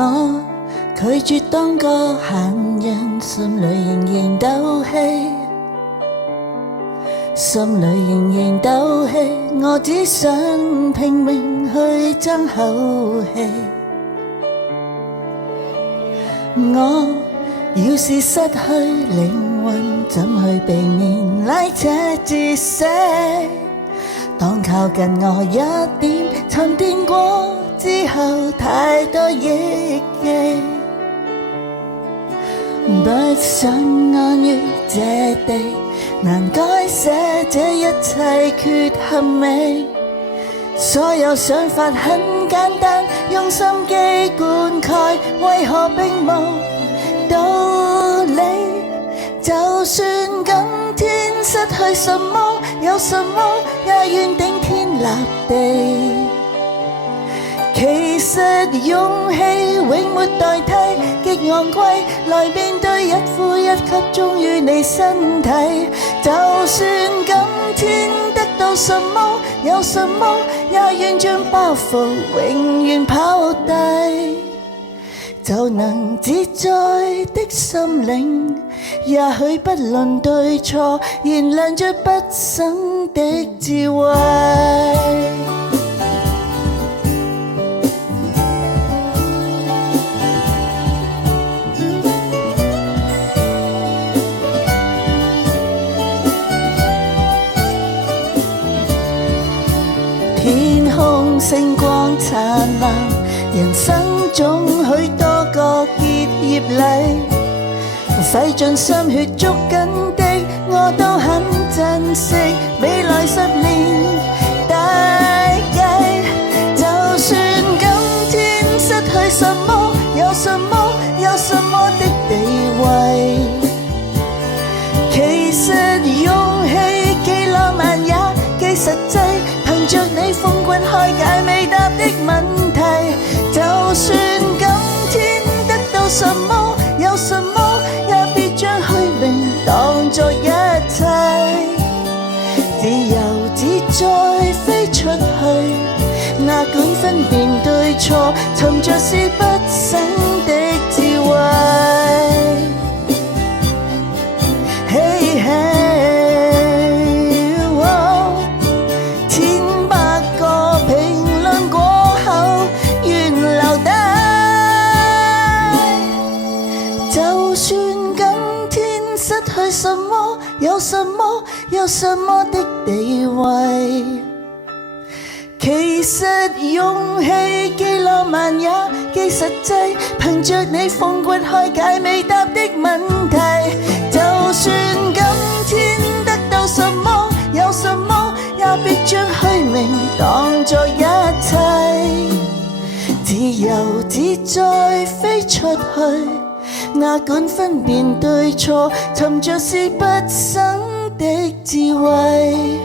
我拒絕當個閒人，心裏仍然鬥氣，心裏仍然鬥氣，我只想拼命去爭口氣。我要是失去靈魂，怎去避免拉扯折死？當靠近我一點，沉澱過之後，太多憶記。不想安於這地，難改寫這一切缺陷美。所有想法很簡單，用心機灌溉，為何並無道理？就算今天失去什麼，有什麼也願頂天立地。其實勇氣永沒代替，極昂貴來面對一呼一吸忠於你身體。就算今天得到什麼，有什麼也願將包袱永遠拋低。就能自在的心靈，也許不論對錯，燃亮着畢生的智慧。天空星光燦爛，人生中許多個結業禮，費盡心血捉緊的，我都很珍惜。未來10年大計，就算今天失去什麼，有什麼的地位。其實勇氣既浪漫也既實際，憑着你風骨開解未答的問題。就算今天得到什麼，有什麼也別將虛榮當作一切。自由自在飛出去，哪管分辨對錯，尋着是畢生的智慧。就算今天失去什麼，有什麼的地位。其實勇氣既浪漫也既實際，憑着你風骨開解未答的問題。就算今天得到什麼，有什麼也別將虛名當作一切。自由自在飛出去，哪管分辨對錯，尋着是畢生的智慧。